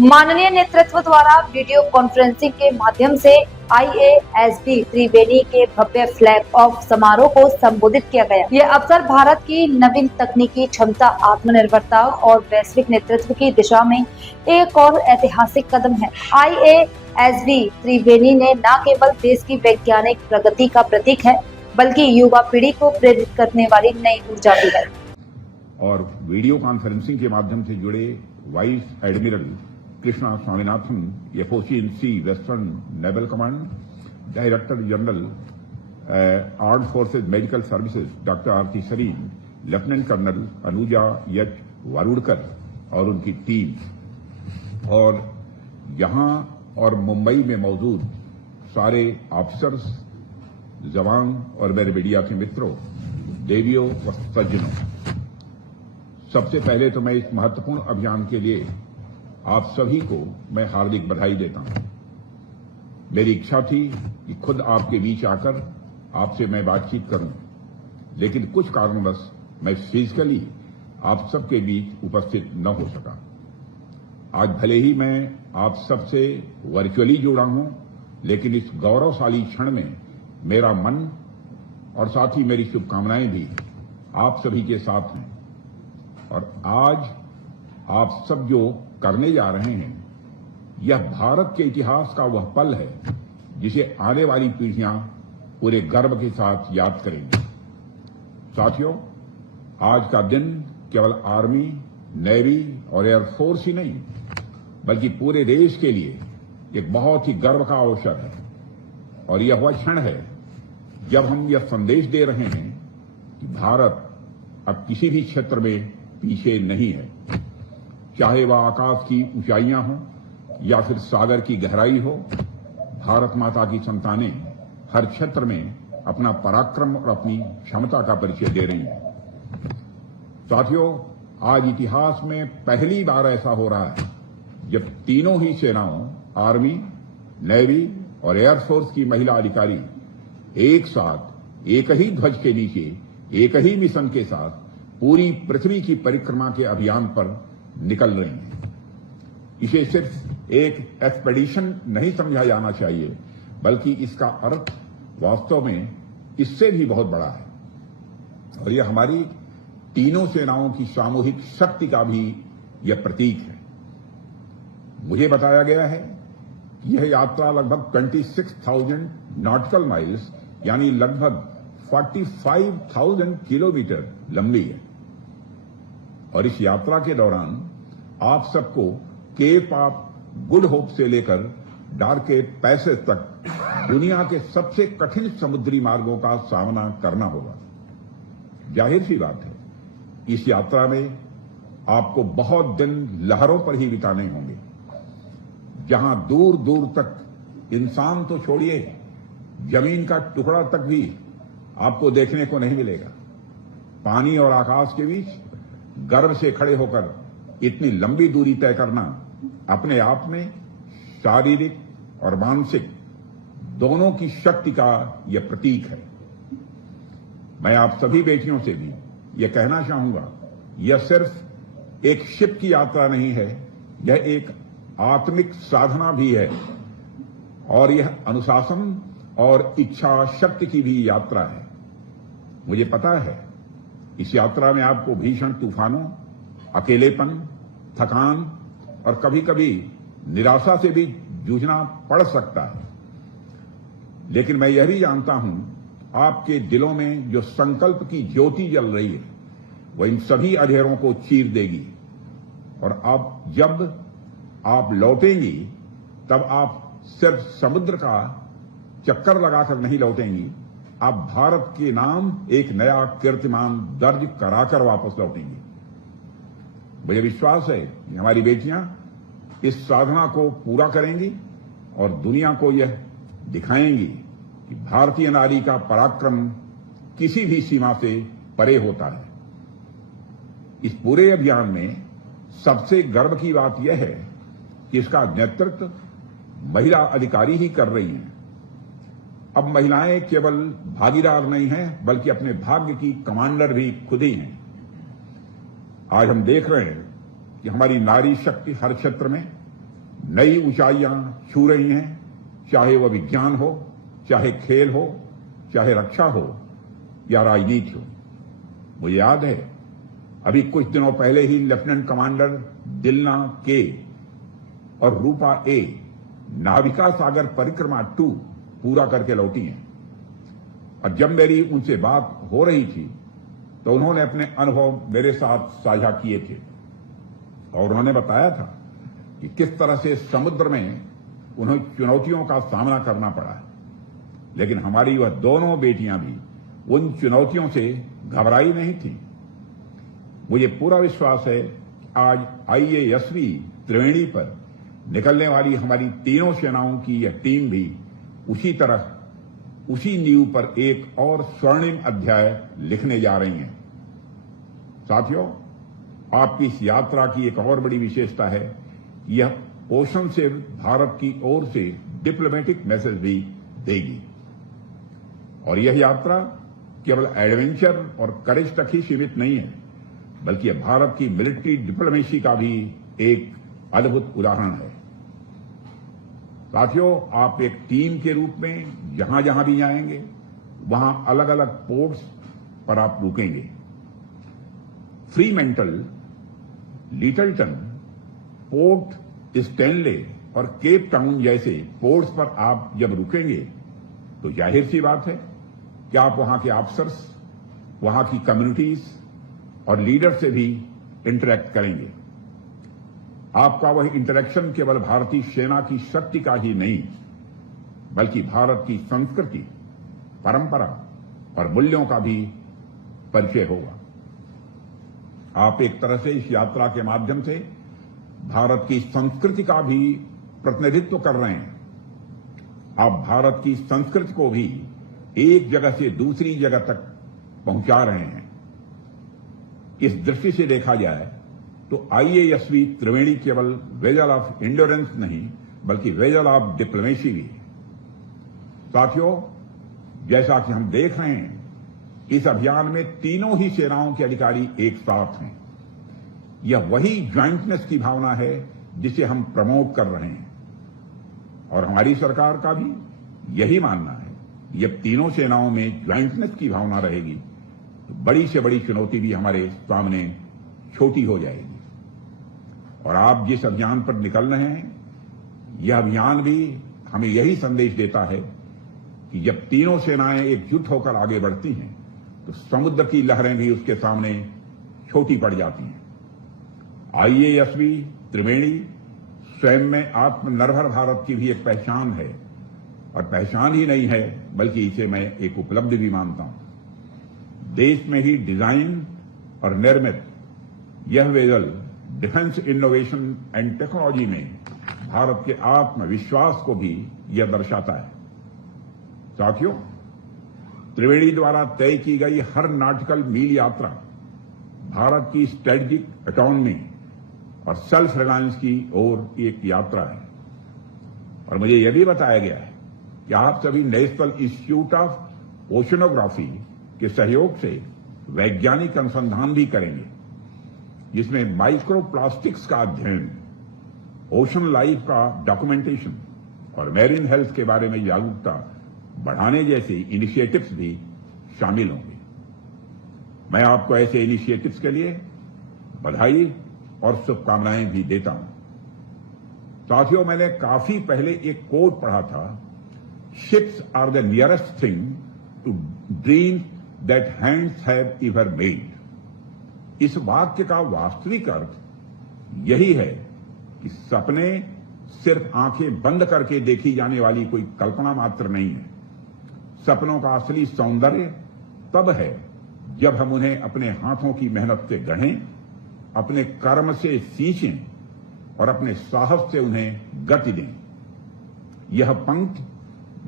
माननीय नेतृत्व द्वारा वीडियो कॉन्फ्रेंसिंग के माध्यम से IASB त्रिवेणी के भव्य फ्लैग ऑफ समारोह को संबोधित किया गया। यह अवसर भारत की नवीन तकनीकी क्षमता, आत्मनिर्भरता और वैश्विक नेतृत्व की दिशा में एक और ऐतिहासिक कदम है। IASB त्रिवेणी ने न केवल देश की वैज्ञानिक प्रगति का प्रतीक है, बल्कि युवा पीढ़ी को प्रेरित करने वाली नई ऊर्जा भी है। और वीडियो कॉन्फ्रेंसिंग के माध्यम से जुड़े vice admiral Krishna Swaminathan, FOC/INC western naval command, director general armed forces medical services doctor Aarti Sarin, lieutenant colonel Anuja H Warudkar और उनकी टीम, और यहां और मुंबई में मौजूद सारे ऑफिसर्स, जवान और मेरे मीडिया के मित्रों, देवियों व सज्जनों, सबसे पहले तो मैं इस महत्वपूर्ण अभियान के लिए आप सभी को मैं हार्दिक बधाई देता हूं। मेरी इच्छा थी कि खुद आपके बीच आकर आपसे मैं बातचीत करूं, लेकिन कुछ कारणवश मैं फिजिकली आप सबके बीच उपस्थित न हो सका। आज भले ही मैं आप सबसे वर्चुअली जुड़ा हूं, लेकिन इस गौरवशाली क्षण में मेरा मन और साथ ही मेरी शुभकामनाएं भी आप सभी के साथ हैं। और आज आप सब जो करने जा रहे हैं, यह भारत के इतिहास का वह पल है जिसे आने वाली पीढ़ियां पूरे गर्व के साथ याद करेंगी। साथियों, आज का दिन केवल आर्मी, नेवी और एयरफोर्स ही नहीं, बल्कि पूरे देश के लिए एक बहुत ही गर्व का अवसर है। और यह वह क्षण है जब हम यह संदेश दे रहे हैं कि भारत अब किसी भी क्षेत्र में पीछे नहीं है, चाहे वह आकाश की ऊंचाइयां हों या फिर सागर की गहराई हो। भारत माता की संतानें हर क्षेत्र में अपना पराक्रम और अपनी क्षमता का परिचय दे रही हैं। साथियों, आज इतिहास में पहली बार ऐसा हो रहा है जब तीनों ही सेनाओं, आर्मी, नेवी और एयरफोर्स की महिला अधिकारी एक साथ एक ही ध्वज के नीचे एक ही मिशन के साथ पूरी पृथ्वी की परिक्रमा के अभियान पर निकल रहे हैं। इसे सिर्फ एक एक्सपेडिशन नहीं समझा जाना चाहिए, बल्कि इसका अर्थ वास्तव में इससे भी बहुत बड़ा है। और यह हमारी तीनों सेनाओं की सामूहिक शक्ति का भी यह प्रतीक है। मुझे बताया गया है कि यह यात्रा लगभग 26,000 नॉटिकल माइल्स यानी लगभग 45,000 किलोमीटर लंबी है। और इस यात्रा के दौरान आप सबको केप ऑफ गुड होप से लेकर डार्केस्ट पैसेज तक दुनिया के सबसे कठिन समुद्री मार्गों का सामना करना होगा। जाहिर सी बात है, इस यात्रा में आपको बहुत दिन लहरों पर ही बिताने होंगे, जहां दूर दूर तक इंसान तो छोड़िए, जमीन का टुकड़ा तक भी आपको देखने को नहीं मिलेगा। पानी और आकाश के बीच गर्व से खड़े होकर इतनी लंबी दूरी तय करना अपने आप में शारीरिक और मानसिक दोनों की शक्ति का यह प्रतीक है। मैं आप सभी बेटियों से भी यह कहना चाहूंगा, यह सिर्फ एक शिप की यात्रा नहीं है, यह एक आत्मिक साधना भी है, और यह अनुशासन और इच्छा शक्ति की भी यात्रा है। मुझे पता है इस यात्रा में आपको भीषण तूफानों, अकेलेपन, थकान और कभी कभी निराशा से भी जूझना पड़ सकता है, लेकिन मैं यह भी जानता हूं आपके दिलों में जो संकल्प की ज्योति जल रही है, वह इन सभी अंधेरों को चीर देगी। और अब जब आप लौटेंगी, तब आप सिर्फ समुद्र का चक्कर लगाकर नहीं लौटेंगी, आप भारत के नाम एक नया कीर्तिमान दर्ज कराकर वापस लौटेंगी। मुझे विश्वास है कि हमारी बेटियां इस साधना को पूरा करेंगी और दुनिया को यह दिखाएंगी कि भारतीय नारी का पराक्रम किसी भी सीमा से परे होता है। इस पूरे अभियान में सबसे गर्व की बात यह है कि इसका नेतृत्व महिला अधिकारी ही कर रही हैं। अब महिलाएं केवल भागीदार नहीं हैं, बल्कि अपने भाग्य की कमांडर भी खुद ही हैं। आज हम देख रहे हैं कि हमारी नारी शक्ति हर क्षेत्र में नई ऊंचाइयां छू रही हैं, चाहे वह विज्ञान हो, चाहे खेल हो, चाहे रक्षा हो या राजनीति हो। मुझे याद है अभी कुछ दिनों पहले ही लेफ्टिनेंट कमांडर दिलना के और रूपा ए नाविका सागर परिक्रमा 2 पूरा करके लौटी हैं। और जब मेरी उनसे बात हो रही थी तो उन्होंने अपने अनुभव मेरे साथ साझा किए थे और उन्होंने बताया था कि किस तरह से समुद्र में उन्हें चुनौतियों का सामना करना पड़ा है, लेकिन हमारी वह दोनों बेटियां भी उन चुनौतियों से घबराई नहीं थी। मुझे पूरा विश्वास है कि आज आईएएसवी त्रिवेणी पर निकलने वाली हमारी तीनों सेनाओं की यह टीम भी उसी तरह उसी नींव पर एक और स्वर्णिम अध्याय लिखने जा रही हैं। साथियों, आपकी इस यात्रा की एक और बड़ी विशेषता है, यह ओशन से भारत की ओर से डिप्लोमेटिक मैसेज भी देगी। और यह यात्रा केवल एडवेंचर और करेज तक ही सीमित नहीं है, बल्कि यह भारत की मिलिट्री डिप्लोमेसी का भी एक अद्भुत उदाहरण है। साथियों, आप एक टीम के रूप में जहां जहां भी जाएंगे वहां अलग अलग पोर्ट्स पर आप रुकेंगे। फ्रीमेंटल, लिटलटन, पोर्ट स्टैनले और केप टाउन जैसे पोर्ट्स पर आप जब रुकेंगे तो जाहिर सी बात है कि आप वहां के ऑफिसर्स, वहां की कम्युनिटीज और लीडर से भी इंटरेक्ट करेंगे। आपका वह इंटरेक्शन केवल भारतीय सेना की शक्ति का ही नहीं, बल्कि भारत की संस्कृति, परंपरा और मूल्यों का भी परिचय होगा। आप एक तरह से इस यात्रा के माध्यम से भारत की संस्कृति का भी प्रतिनिधित्व कर रहे हैं। आप भारत की संस्कृति को भी एक जगह से दूसरी जगह तक पहुंचा रहे हैं। इस दृष्टि से देखा जाए तो आईएएसवी त्रिवेणी केवल वेजल ऑफ इंड्योरेंस नहीं, बल्कि वेजल ऑफ डिप्लोमेसी भी है। साथियों, जैसा कि हम देख रहे हैं, इस अभियान में तीनों ही सेनाओं के अधिकारी एक साथ हैं। यह वही ज्वाइंटनेस की भावना है जिसे हम प्रमोट कर रहे हैं और हमारी सरकार का भी यही मानना है। जब तीनों सेनाओं में ज्वाइंटनेस की भावना रहेगी तो बड़ी से बड़ी चुनौती भी हमारे सामने छोटी हो जाएगी। और आप जिस अभियान पर निकल रहे हैं, यह अभियान भी हमें यही संदेश देता है कि जब तीनों सेनाएं एकजुट होकर आगे बढ़ती हैं तो समुद्र की लहरें भी उसके सामने छोटी पड़ जाती हैं। आईएएसवी त्रिवेणी स्वयं में आत्मनिर्भर भारत की भी एक पहचान है, और पहचान ही नहीं है बल्कि इसे मैं एक उपलब्धि भी मानता हूं। देश में ही डिजाइन और निर्मित यह vessel defence innovation and technology में भारत के आत्मविश्वास को भी यह दर्शाता है। साथियों, त्रिवेणी द्वारा तय की गई हर नॉटिकल मील यात्रा भारत की स्ट्रेटेजिक ऑटोनॉमी और सेल्फ रिलायंस की ओर एक यात्रा है। और मुझे यह भी बताया गया है कि आप सभी नेशनल इंस्टीट्यूट ऑफ ओशनोग्राफी के सहयोग से वैज्ञानिक अनुसंधान भी करेंगे, जिसमें माइक्रोप्लास्टिक्स का अध्ययन, ओशन लाइफ का डॉक्यूमेंटेशन और मैरीन हेल्थ के बारे में जागरूकता बढ़ाने जैसे इनिशिएटिव्स भी शामिल होंगे। मैं आपको ऐसे इनिशिएटिव्स के लिए बधाई और शुभकामनाएं भी देता हूं। साथियों, मैंने काफी पहले एक कोट पढ़ा था, ships are the nearest thing to dream that hands have ever made. इस वाक्य का वास्तविक अर्थ यही है कि सपने सिर्फ आंखें बंद करके देखी जाने वाली कोई कल्पना मात्र नहीं है। सपनों का असली सौंदर्य तब है जब हम उन्हें अपने हाथों की मेहनत से गढ़ें, अपने कर्म से सींचें और अपने साहस से उन्हें गति दें। यह पंक्ति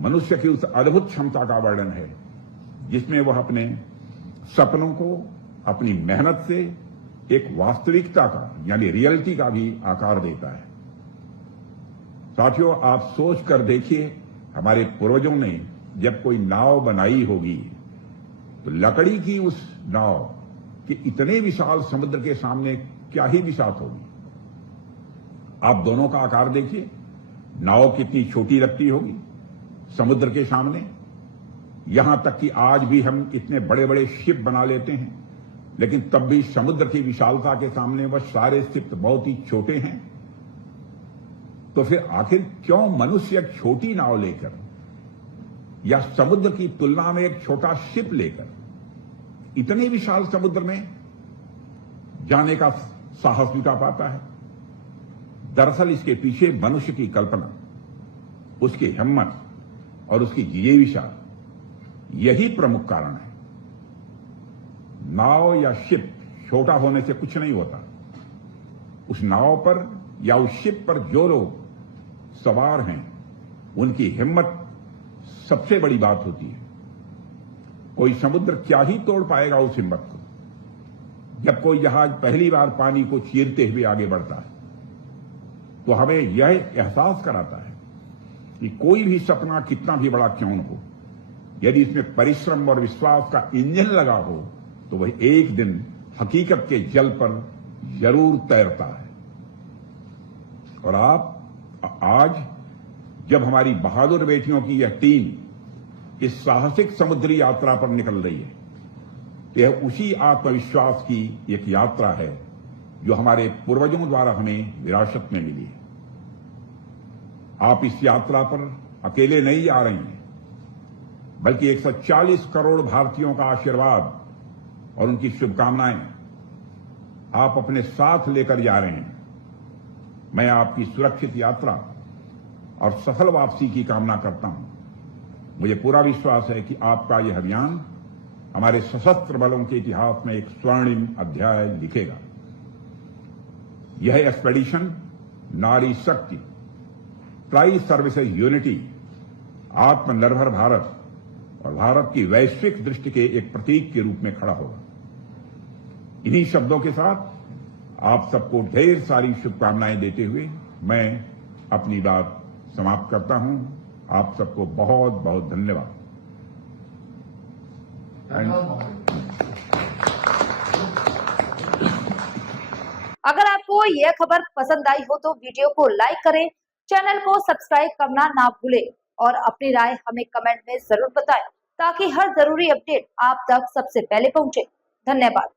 मनुष्य की उस अद्भुत क्षमता का वर्णन है जिसमें वह अपने सपनों को अपनी मेहनत से एक वास्तविकता का यानी रियलिटी का भी आकार देता है। साथियों, आप सोच कर देखिए, हमारे पूर्वजों ने जब कोई नाव बनाई होगी तो लकड़ी की उस नाव के इतने विशाल समुद्र के सामने क्या ही बिसात होगी। आप दोनों का आकार देखिए, नाव कितनी छोटी लगती होगी समुद्र के सामने। यहां तक कि आज भी हम इतने बड़े बड़े शिप बना लेते हैं, लेकिन तब भी समुद्र की विशालता के सामने वह सारे शिप बहुत ही छोटे हैं। तो फिर आखिर क्यों मनुष्य एक छोटी नाव लेकर या समुद्र की तुलना में एक छोटा शिप लेकर इतने विशाल समुद्र में जाने का साहस जुटा पाता है? दरअसल इसके पीछे मनुष्य की कल्पना, उसकी हिम्मत और उसकी जिजीविषा, यही प्रमुख कारण है। नाव या शिप छोटा होने से कुछ नहीं होता। उस नाव पर या उस शिप पर जो लोग सवार हैं, उनकी हिम्मत सबसे बड़ी बात होती है। कोई समुद्र क्या ही तोड़ पाएगा उस हिम्मत को। जब कोई जहाज पहली बार पानी को चीरते हुए आगे बढ़ता है, तो हमें यह एहसास कराता है कि कोई भी सपना कितना भी बड़ा क्यों न हो, यदि इसमें परिश्रम और विश्वास का इंजन लगा हो, तो वह एक दिन हकीकत के जल पर जरूर तैरता है। और आप आज जब हमारी बहादुर बेटियों की यह टीम इस साहसिक समुद्री यात्रा पर निकल रही है, तो यह उसी आत्मविश्वास की एक यात्रा है जो हमारे पूर्वजों द्वारा हमें विरासत में मिली है। आप इस यात्रा पर अकेले नहीं जा रही हैं, बल्कि 140 करोड़ भारतीयों का आशीर्वाद और उनकी शुभकामनाएं आप अपने साथ लेकर जा रहे हैं। मैं आपकी सुरक्षित यात्रा और सफल वापसी की कामना करता हूं। मुझे पूरा विश्वास है कि आपका यह अभियान हमारे सशस्त्र बलों के इतिहास में एक स्वर्णिम अध्याय लिखेगा। यह एक्सपेडिशन नारी शक्ति, ट्राई सर्विसेज यूनिटी, आत्मनिर्भर भारत और भारत की वैश्विक दृष्टि के एक प्रतीक के रूप में खड़ा होगा। इन्हीं शब्दों के साथ आप सबको ढेर सारी शुभकामनाएं देते हुए मैं अपनी बात समाप्त करता हूं। आप सबको बहुत बहुत धन्यवाद। अगर आपको यह खबर पसंद आई हो तो वीडियो को लाइक करें, चैनल को सब्सक्राइब करना ना भूलें और अपनी राय हमें कमेंट में जरूर बताएं, ताकि हर जरूरी अपडेट आप तक सबसे पहले पहुंचे। धन्यवाद।